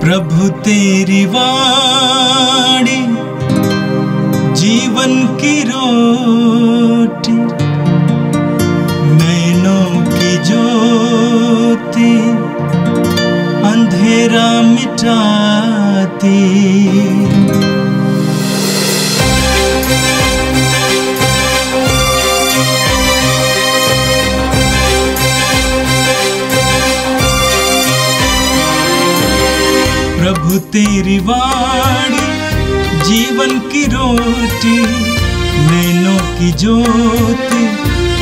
प्रभु तेरी वाणी जीवन की रोटी, नैनों की ज्योति अंधेरा मिटाती। प्रभु तेरी वाणी जीवन की रोटी, नैनों की ज्योति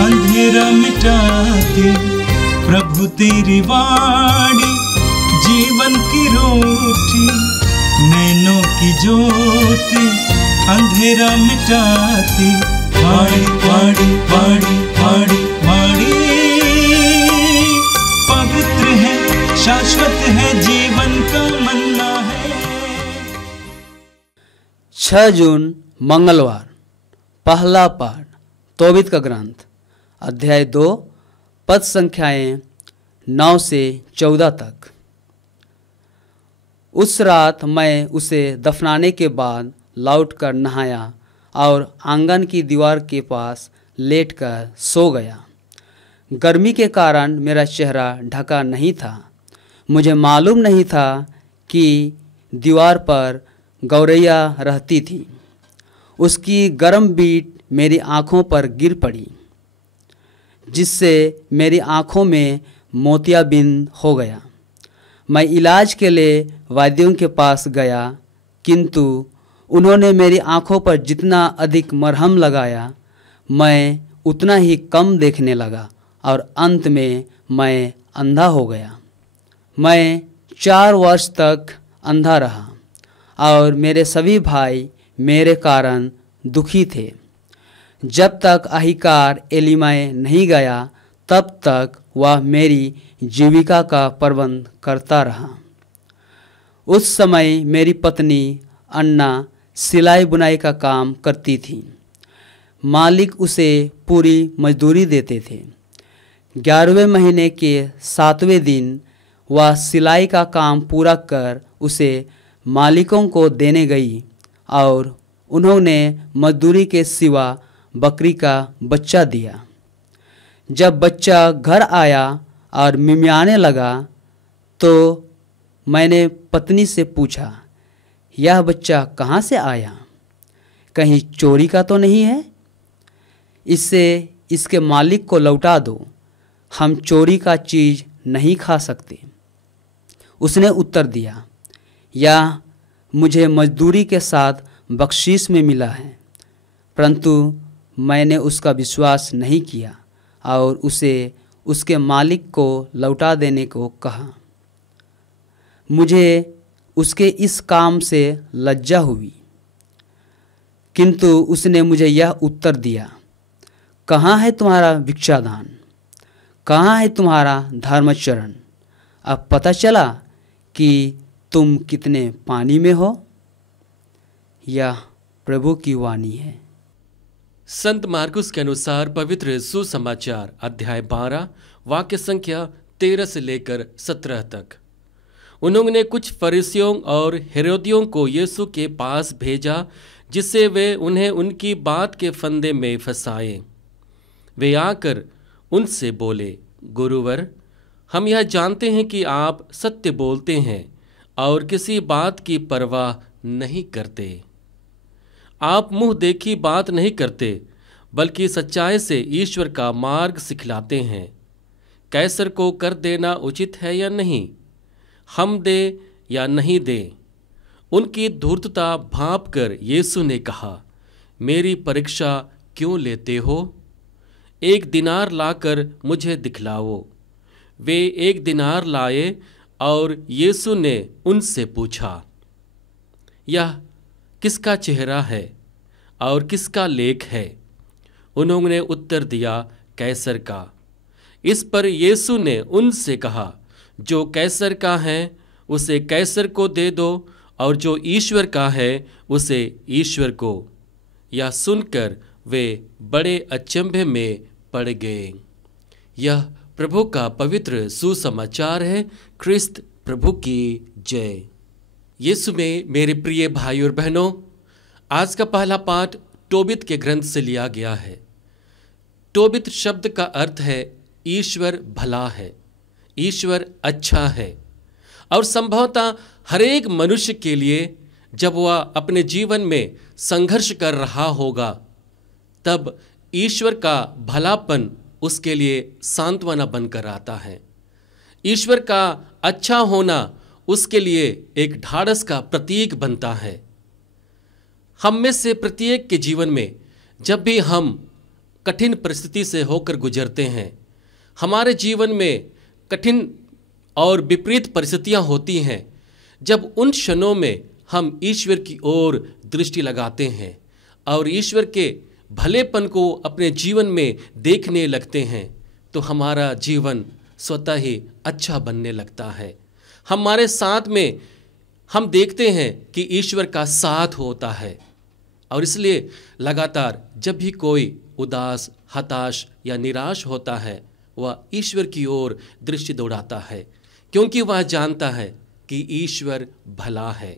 अंधेरा मिटाती। प्रभु तेरी वाणी जीवन की रोटी, नैनों की ज्योति अंधेरा मिटाती। वाणी वाणी वाणी वाणी वाणी पवित्र है, शाश्वत है, जीवन का मन्ना है। 6 जून मंगलवार। पहला पाठ तोबित का ग्रंथ अध्याय 2 पद संख्याएं 9 से 14 तक। उस रात मैं उसे दफनाने के बाद लौटकर नहाया और आंगन की दीवार के पास लेटकर सो गया। गर्मी के कारण मेरा चेहरा ढका नहीं था। मुझे मालूम नहीं था कि दीवार पर गौरैया रहती थी। उसकी गर्म बीट मेरी आँखों पर गिर पड़ी, जिससे मेरी आँखों में मोतियाबिंद हो गया। मैं इलाज के लिए वैद्यों के पास गया, किंतु उन्होंने मेरी आँखों पर जितना अधिक मरहम लगाया, मैं उतना ही कम देखने लगा और अंत में मैं अंधा हो गया। मैं 4 वर्ष तक अंधा रहा और मेरे सभी भाई मेरे कारण दुखी थे। जब तक अहिकार एलीमै नहीं गया, तब तक वह मेरी जीविका का प्रबंध करता रहा। उस समय मेरी पत्नी अन्ना सिलाई बुनाई का काम करती थी। मालिक उसे पूरी मजदूरी देते थे। 11वें महीने के 7वें दिन वह सिलाई का काम पूरा कर उसे मालिकों को देने गई और उन्होंने मजदूरी के सिवा बकरी का बच्चा दिया। जब बच्चा घर आया और मिमियाने लगा, तो मैंने पत्नी से पूछा, यह बच्चा कहाँ से आया? कहीं चोरी का तो नहीं है? इससे इसके मालिक को लौटा दो, हम चोरी का चीज़ नहीं खा सकते। उसने उत्तर दिया, यह मुझे मजदूरी के साथ बख्शीश में मिला है। परंतु मैंने उसका विश्वास नहीं किया और उसे उसके मालिक को लौटा देने को कहा। मुझे उसके इस काम से लज्जा हुई, किंतु उसने मुझे यह उत्तर दिया, कहाँ है तुम्हारा भिक्षादान? कहाँ है तुम्हारा धर्माचरण? अब पता चला कि तुम कितने पानी में हो। यह प्रभु की वाणी है। संत मार्कुस के अनुसार पवित्र सुसमाचार अध्याय 12 वाक्य संख्या 13 से लेकर 17 तक। उन्होंने कुछ फरीसियों और हेरोदियों को यीशु के पास भेजा, जिससे वे उन्हें उनकी बात के फंदे में फंसाए। वे आकर उनसे बोले, गुरुवर, हम यह जानते हैं कि आप सत्य बोलते हैं और किसी बात की परवाह नहीं करते। आप मुंह देखी बात नहीं करते, बल्कि सच्चाई से ईश्वर का मार्ग सिखलाते हैं। कैसर को कर देना उचित है या नहीं, हम दे या नहीं दे? उनकी धूर्तता भांप कर यीशु ने कहा, मेरी परीक्षा क्यों लेते हो? 1 दिनार लाकर मुझे दिखलाओ। वे 1 दिनार लाए और यीशु ने उनसे पूछा, यह किसका चेहरा है और किसका लेख है? उन्होंने उत्तर दिया, कैसर का। इस पर यीशु ने उनसे कहा, जो कैसर का है उसे कैसर को दे दो और जो ईश्वर का है उसे ईश्वर को। यह सुनकर वे बड़े अचंभे में पड़ गए। यह प्रभु का पवित्र सुसमाचार है। ख्रिस्त प्रभु की जय। यीशु में मेरे प्रिय भाई और बहनों, आज का पहला पाठ टोबित के ग्रंथ से लिया गया है। टोबित शब्द का अर्थ है ईश्वर भला है, ईश्वर अच्छा है। और संभवतः हर एक मनुष्य के लिए जब वह अपने जीवन में संघर्ष कर रहा होगा, तब ईश्वर का भलापन उसके लिए सांत्वना बनकर आता है। ईश्वर का अच्छा होना उसके लिए एक ढाढ़स का प्रतीक बनता है। हम में से प्रत्येक के जीवन में जब भी हम कठिन परिस्थिति से होकर गुजरते हैं, हमारे जीवन में कठिन और विपरीत परिस्थितियां होती हैं, जब उन क्षणों में हम ईश्वर की ओर दृष्टि लगाते हैं और ईश्वर के भलेपन को अपने जीवन में देखने लगते हैं, तो हमारा जीवन स्वतः ही अच्छा बनने लगता है। हमारे साथ में हम देखते हैं कि ईश्वर का साथ होता है। और इसलिए लगातार जब भी कोई उदास, हताश या निराश होता है, वह ईश्वर की ओर दृष्टि दौड़ाता है, क्योंकि वह जानता है कि ईश्वर भला है।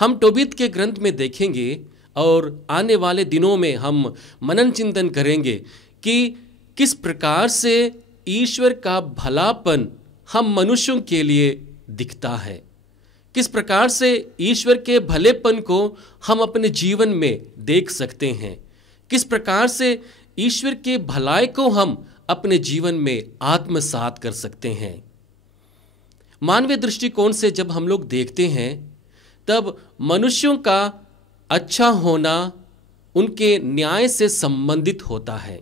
हम टोबित के ग्रंथ में देखेंगे और आने वाले दिनों में हम मनन चिंतन करेंगे कि किस प्रकार से ईश्वर का भलापन हम मनुष्यों के लिए दिखता है, किस प्रकार से ईश्वर के भलेपन को हम अपने जीवन में देख सकते हैं, किस प्रकार से ईश्वर के भलाई को हम अपने जीवन में आत्मसात कर सकते हैं। मानवीय दृष्टिकोण से जब हम लोग देखते हैं, तब मनुष्यों का अच्छा होना उनके न्याय से संबंधित होता है,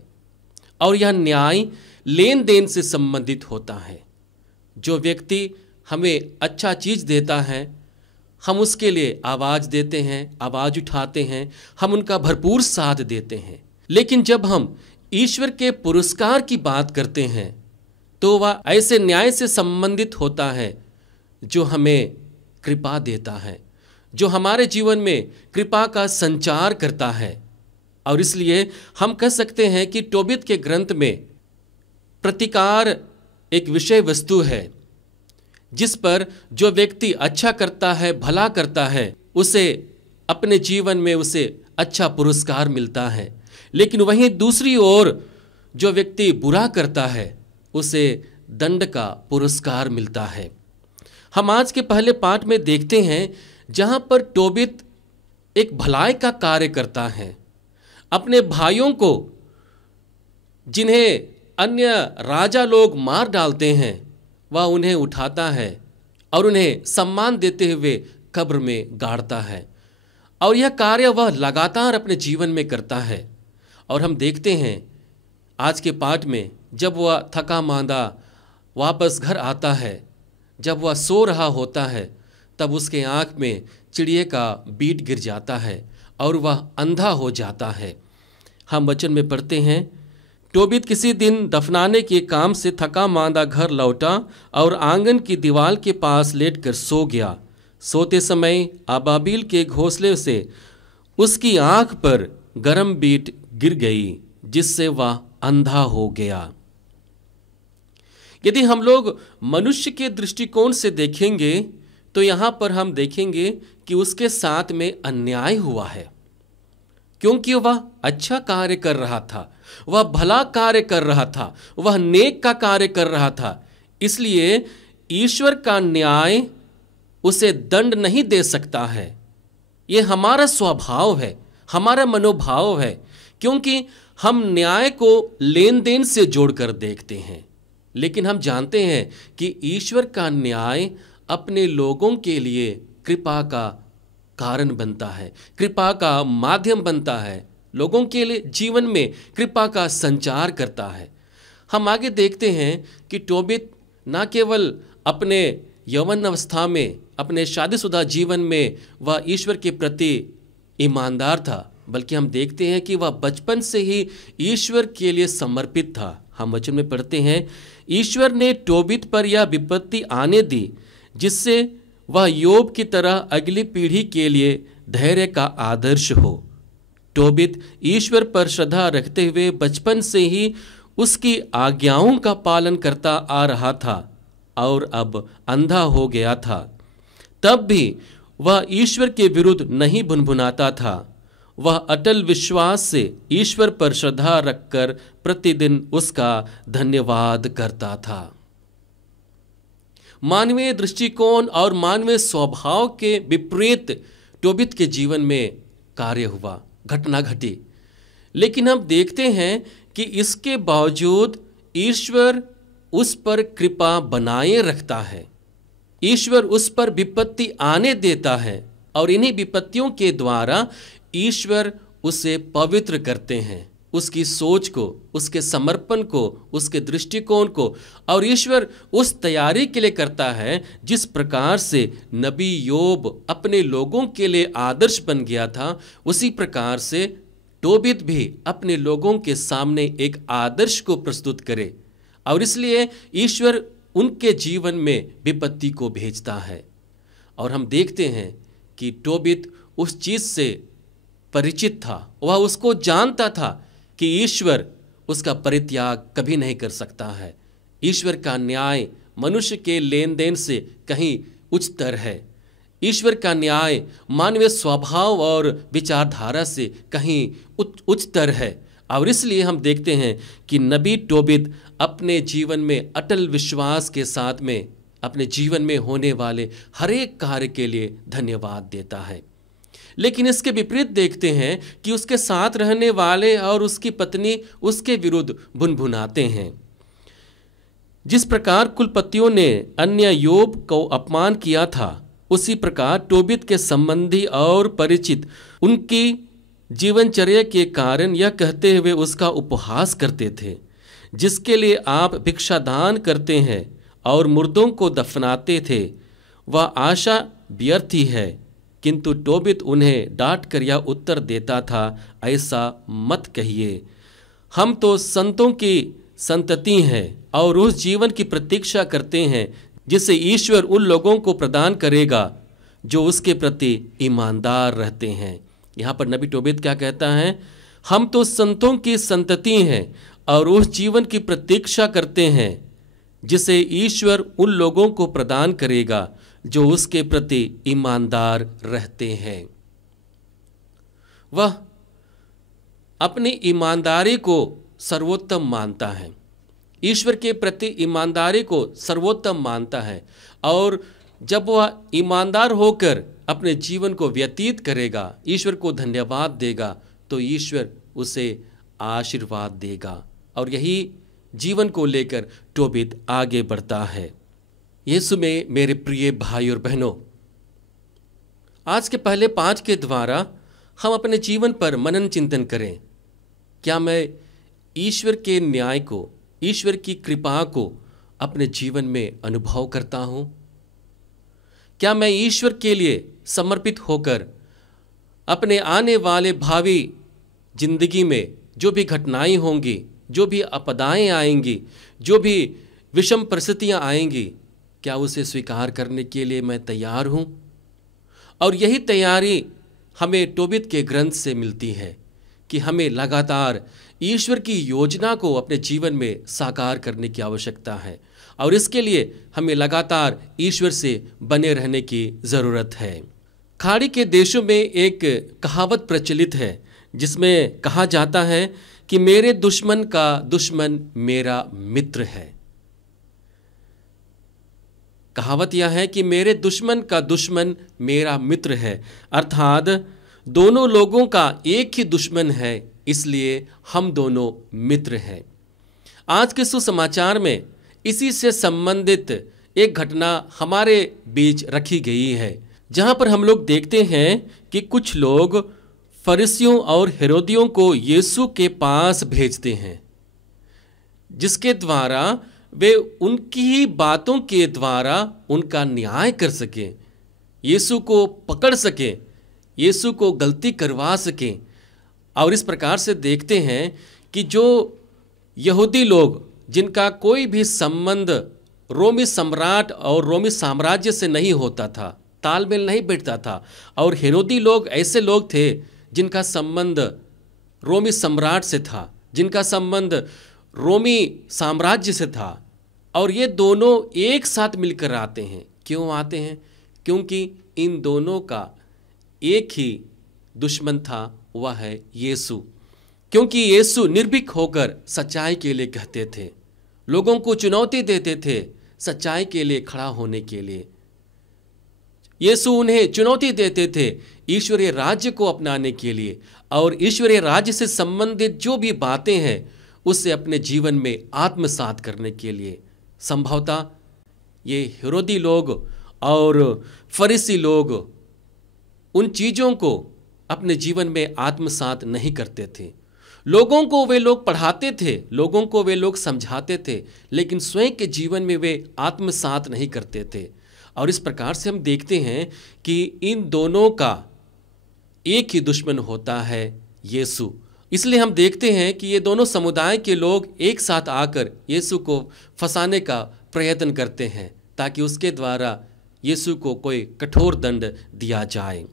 और यह न्याय लेन देन से संबंधित होता है। जो व्यक्ति हमें अच्छा चीज़ देता है, हम उसके लिए आवाज़ देते हैं, आवाज़ उठाते हैं, हम उनका भरपूर साथ देते हैं। लेकिन जब हम ईश्वर के पुरस्कार की बात करते हैं, तो वह ऐसे न्याय से संबंधित होता है जो हमें कृपा देता है, जो हमारे जीवन में कृपा का संचार करता है। और इसलिए हम कह सकते हैं कि टोबित के ग्रंथ में प्रतिकार एक विषय वस्तु है, जिस पर जो व्यक्ति अच्छा करता है, भला करता है, उसे अपने जीवन में उसे अच्छा पुरस्कार मिलता है। लेकिन वहीं दूसरी ओर जो व्यक्ति बुरा करता है, उसे दंड का पुरस्कार मिलता है। हम आज के पहले पाठ में देखते हैं जहां पर टोबित एक भलाई का कार्य करता है। अपने भाइयों को, जिन्हें अन्य राजा लोग मार डालते हैं, वह उन्हें उठाता है और उन्हें सम्मान देते हुए कब्र में गाड़ता है। और यह कार्य वह लगातार अपने जीवन में करता है। और हम देखते हैं आज के पाठ में, जब वह थका मांदा वापस घर आता है, जब वह सो रहा होता है, तब उसके आँख में चिड़िए का बीट गिर जाता है और वह अंधा हो जाता है। हम वचन में पढ़ते हैं, टोबित किसी दिन दफनाने के काम से थका मांदा घर लौटा और आंगन की दीवार के पास लेटकर सो गया। सोते समय अबाबिल के घोंसले से उसकी आंख पर गर्म बीट गिर गई, जिससे वह अंधा हो गया। यदि हम लोग मनुष्य के दृष्टिकोण से देखेंगे, तो यहाँ पर हम देखेंगे कि उसके साथ में अन्याय हुआ है, क्योंकि वह अच्छा कार्य कर रहा था, वह भला कार्य कर रहा था, वह नेक का कार्य कर रहा था। इसलिए ईश्वर का न्याय उसे दंड नहीं दे सकता है। ये हमारा स्वभाव है, हमारा मनोभाव है, क्योंकि हम न्याय को लेन देन से जोड़कर देखते हैं। लेकिन हम जानते हैं कि ईश्वर का न्याय अपने लोगों के लिए कृपा का कारण बनता है, कृपा का माध्यम बनता है, लोगों के लिए जीवन में कृपा का संचार करता है। हम आगे देखते हैं कि टोबित न केवल अपने यौवन अवस्था में, अपने शादीशुदा जीवन में वह ईश्वर के प्रति ईमानदार था, बल्कि हम देखते हैं कि वह बचपन से ही ईश्वर के लिए समर्पित था। हम वचन में पढ़ते हैं, ईश्वर ने टोबित पर यह विपत्ति आने दी जिससे वह योब की तरह अगली पीढ़ी के लिए धैर्य का आदर्श हो। टोबित ईश्वर पर श्रद्धा रखते हुए बचपन से ही उसकी आज्ञाओं का पालन करता आ रहा था और अब अंधा हो गया था। तब भी वह ईश्वर के विरुद्ध नहीं भुनभुनाता था। वह अटल विश्वास से ईश्वर पर श्रद्धा रखकर प्रतिदिन उसका धन्यवाद करता था। मानवीय दृष्टिकोण और मानवीय स्वभाव के विपरीत टोबित के जीवन में कार्य हुआ, घटना घटी। लेकिन हम देखते हैं कि इसके बावजूद ईश्वर उस पर कृपा बनाए रखता है। ईश्वर उस पर विपत्ति आने देता है और इन्हीं विपत्तियों के द्वारा ईश्वर उसे पवित्र करते हैं, उसकी सोच को, उसके समर्पण को, उसके दृष्टिकोण को। और ईश्वर उस तैयारी के लिए करता है जिस प्रकार से नबी योब अपने लोगों के लिए आदर्श बन गया था, उसी प्रकार से टोबित भी अपने लोगों के सामने एक आदर्श को प्रस्तुत करे। और इसलिए ईश्वर उनके जीवन में विपत्ति को भेजता है। और हम देखते हैं कि टोबित उस चीज़ से परिचित था, वह उसको जानता था कि ईश्वर उसका परित्याग कभी नहीं कर सकता है। ईश्वर का न्याय मनुष्य के लेन देन से कहीं उच्चतर है। ईश्वर का न्याय मानवीय स्वभाव और विचारधारा से कहीं उच्चतर है। और इसलिए हम देखते हैं कि नबी टोबित अपने जीवन में अटल विश्वास के साथ में अपने जीवन में होने वाले हर एक कार्य के लिए धन्यवाद देता है। लेकिन इसके विपरीत देखते हैं कि उसके साथ रहने वाले और उसकी पत्नी उसके विरुद्ध भुनभुनाते हैं। जिस प्रकार कुलपतियों ने अन्य योब को अपमान किया था, उसी प्रकार टोबित के संबंधी और परिचित उनकी जीवनचर्या के कारण यह कहते हुए उसका उपहास करते थे, जिसके लिए आप भिक्षादान करते हैं और मुर्दों को दफनाते थे, वह आशा व्यर्थ ही है। किंतु टोबित उन्हें डांट कर यह उत्तर देता था, ऐसा मत कहिए, हम तो संतों की संतति हैं और उस जीवन की प्रतीक्षा करते हैं जिसे ईश्वर उन लोगों को प्रदान करेगा जो उसके प्रति ईमानदार रहते हैं। यहाँ पर नबी टोबित क्या कहता है? हम तो संतों की संतति हैं और उस जीवन की प्रतीक्षा करते हैं जिसे ईश्वर उन लोगों को प्रदान करेगा जो उसके प्रति ईमानदार रहते हैं। वह अपनी ईमानदारी को सर्वोत्तम मानता है, ईश्वर के प्रति ईमानदारी को सर्वोत्तम मानता है। और जब वह ईमानदार होकर अपने जीवन को व्यतीत करेगा, ईश्वर को धन्यवाद देगा, तो ईश्वर उसे आशीर्वाद देगा। और यही जीवन को लेकर टोबित आगे बढ़ता है। यीशु में मेरे प्रिय भाई और बहनों, आज के पहले 5 के द्वारा हम अपने जीवन पर मनन चिंतन करें। क्या मैं ईश्वर के न्याय को, ईश्वर की कृपा को अपने जीवन में अनुभव करता हूँ? क्या मैं ईश्वर के लिए समर्पित होकर अपने आने वाले भावी जिंदगी में जो भी घटनाएं होंगी, जो भी आपदाएं आएंगी, जो भी विषम परिस्थितियां आएंगी, क्या उसे स्वीकार करने के लिए मैं तैयार हूँ? और यही तैयारी हमें टोबित के ग्रंथ से मिलती है कि हमें लगातार ईश्वर की योजना को अपने जीवन में साकार करने की आवश्यकता है। और इसके लिए हमें लगातार ईश्वर से बने रहने की ज़रूरत है। खाड़ी के देशों में एक कहावत प्रचलित है जिसमें कहा जाता है कि मेरे दुश्मन का दुश्मन मेरा मित्र है। कहावत यह है कि मेरे दुश्मन का दुश्मन मेरा मित्र है, अर्थात दोनों लोगों का एक ही दुश्मन है, इसलिए हम दोनों मित्र हैं। आज के सुसमाचार में इसी से संबंधित एक घटना हमारे बीच रखी गई है, जहां पर हम लोग देखते हैं कि कुछ लोग फरीसियों और हेरोदियों को यीशु के पास भेजते हैं, जिसके द्वारा वे उनकी ही बातों के द्वारा उनका न्याय कर सकें, यीशु को पकड़ सकें, यीशु को गलती करवा सकें। और इस प्रकार से देखते हैं कि जो यहूदी लोग जिनका कोई भी संबंध रोमी सम्राट और रोमी साम्राज्य से नहीं होता था, तालमेल नहीं बैठता था, और हेरोदी लोग ऐसे लोग थे जिनका संबंध रोमी सम्राट से था, जिनका संबंध रोमी साम्राज्य से था, और ये दोनों एक साथ मिलकर आते हैं। क्यों आते हैं? क्योंकि इन दोनों का एक ही दुश्मन था, वह है यीशु। क्योंकि यीशु निर्भीक होकर सच्चाई के लिए कहते थे, लोगों को चुनौती देते थे सच्चाई के लिए खड़ा होने के लिए। यीशु उन्हें चुनौती देते थे ईश्वरीय राज्य को अपनाने के लिए, और ईश्वरीय राज्य से संबंधित जो भी बातें हैं उससे अपने जीवन में आत्मसात करने के लिए। संभवतः ये हेरोदी लोग और फरीसी लोग उन चीज़ों को अपने जीवन में आत्मसात नहीं करते थे। लोगों को वे लोग पढ़ाते थे, लोगों को वे लोग समझाते थे, लेकिन स्वयं के जीवन में वे आत्मसात नहीं करते थे। और इस प्रकार से हम देखते हैं कि इन दोनों का एक ही दुश्मन होता है, यीशु। इसलिए हम देखते हैं कि ये दोनों समुदाय के लोग एक साथ आकर यीशु को फंसाने का प्रयत्न करते हैं, ताकि उसके द्वारा यीशु को कोई कठोर दंड दिया जाए।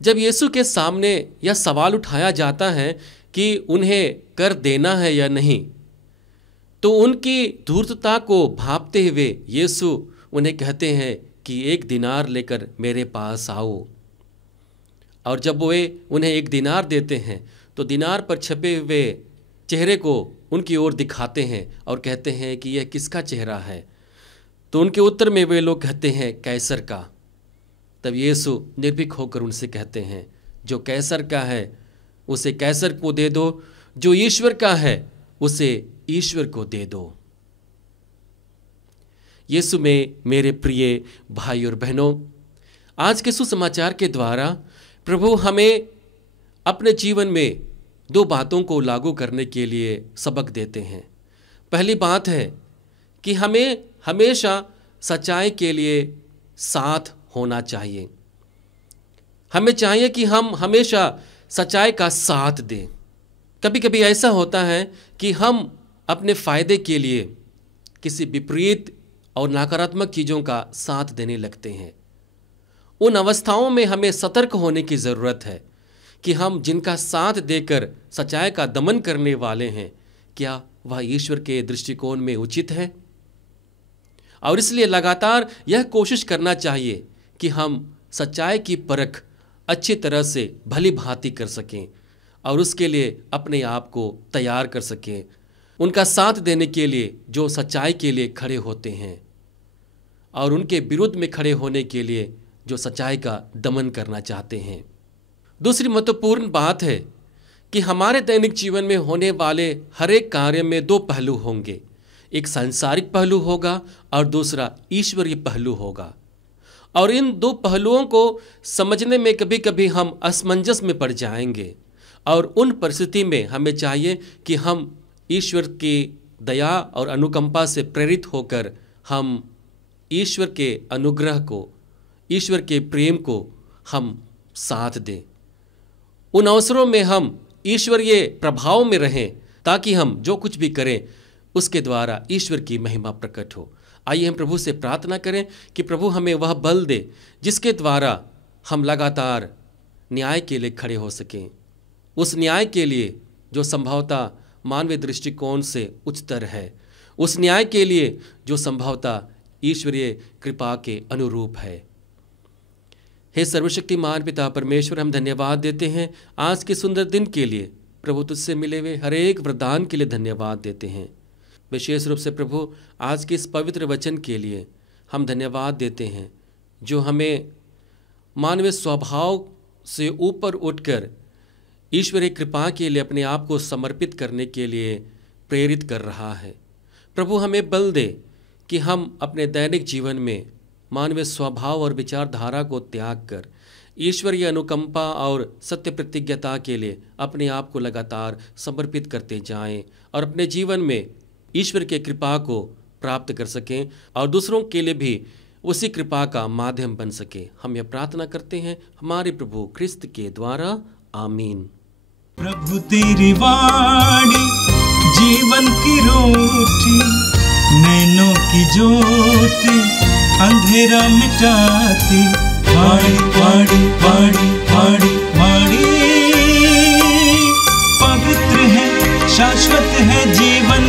जब यीशु के सामने यह सवाल उठाया जाता है कि उन्हें कर देना है या नहीं, तो उनकी धूर्तता को भांपते हुए यीशु उन्हें कहते हैं कि 1 दिनार लेकर मेरे पास आओ। और जब वे उन्हें 1 दिनार देते हैं तो दिनार पर छपे हुए चेहरे को उनकी ओर दिखाते हैं और कहते हैं कि यह किसका चेहरा है। तो उनके उत्तर में वे लोग कहते हैं कैसर का। तब यीशु निर्भीक होकर उनसे कहते हैं, जो कैसर का है उसे कैसर को दे दो, जो ईश्वर का है उसे ईश्वर को दे दो। यीशु में मेरे प्रिय भाई और बहनों, आज के सुसमाचार के द्वारा प्रभु हमें अपने जीवन में 2 बातों को लागू करने के लिए सबक देते हैं। पहली बात है कि हमें हमेशा सच्चाई के लिए साथ होना चाहिए। हमें चाहिए कि हम हमेशा सच्चाई का साथ दें। कभी कभी ऐसा होता है कि हम अपने फ़ायदे के लिए किसी विपरीत और नकारात्मक चीज़ों का साथ देने लगते हैं। उन अवस्थाओं में हमें सतर्क होने की ज़रूरत है कि हम जिनका साथ देकर सच्चाई का दमन करने वाले हैं, क्या वह ईश्वर के दृष्टिकोण में उचित है। और इसलिए लगातार यह कोशिश करना चाहिए कि हम सच्चाई की परख अच्छी तरह से भली भांति कर सकें और उसके लिए अपने आप को तैयार कर सकें, उनका साथ देने के लिए जो सच्चाई के लिए खड़े होते हैं और उनके विरुद्ध में खड़े होने के लिए जो सच्चाई का दमन करना चाहते हैं। दूसरी महत्वपूर्ण बात है कि हमारे दैनिक जीवन में होने वाले हर एक कार्य में 2 पहलू होंगे। एक सांसारिक पहलू होगा और दूसरा ईश्वरीय पहलू होगा। और इन 2 पहलुओं को समझने में कभी कभी हम असमंजस में पड़ जाएंगे, और उन परिस्थिति में हमें चाहिए कि हम ईश्वर की दया और अनुकंपा से प्रेरित होकर हम ईश्वर के अनुग्रह को, ईश्वर के प्रेम को हम साथ दें। उन अवसरों में हम ईश्वरीय प्रभाव में रहें, ताकि हम जो कुछ भी करें उसके द्वारा ईश्वर की महिमा प्रकट हो। आइए हम प्रभु से प्रार्थना करें कि प्रभु हमें वह बल दे जिसके द्वारा हम लगातार न्याय के लिए खड़े हो सकें, उस न्याय के लिए जो संभवतः मानवीय दृष्टिकोण से उच्चतर है, उस न्याय के लिए जो संभवतः ईश्वरीय कृपा के अनुरूप है। हे सर्वशक्तिमान पिता परमेश्वर, हम धन्यवाद देते हैं आज के सुंदर दिन के लिए। प्रभु तुझसे मिले हुए हर एक वरदान के लिए धन्यवाद देते हैं। विशेष रूप से प्रभु आज के इस पवित्र वचन के लिए हम धन्यवाद देते हैं, जो हमें मानवीय स्वभाव से ऊपर उठकर ईश्वरीय कृपा के लिए अपने आप को समर्पित करने के लिए प्रेरित कर रहा है। प्रभु हमें बल दे कि हम अपने दैनिक जीवन में मानवीय स्वभाव और विचारधारा को त्याग कर ईश्वरीय अनुकंपा और सत्य प्रतिज्ञता के लिए अपने आप को लगातार समर्पित करते जाएं और अपने जीवन में ईश्वर के कृपा को प्राप्त कर सकें और दूसरों के लिए भी उसी कृपा का माध्यम बन सके। हम यह प्रार्थना करते हैं हमारे प्रभु ख्रिस्त के द्वारा, आमीन। प्रभु तेरी वाणी जीवन की रोटी, नैनों की ज्योति अंधेरा मिटाती। वाणी वाणी वाणी वाणी वाणी पवित्र है, शाश्वत है, जीवन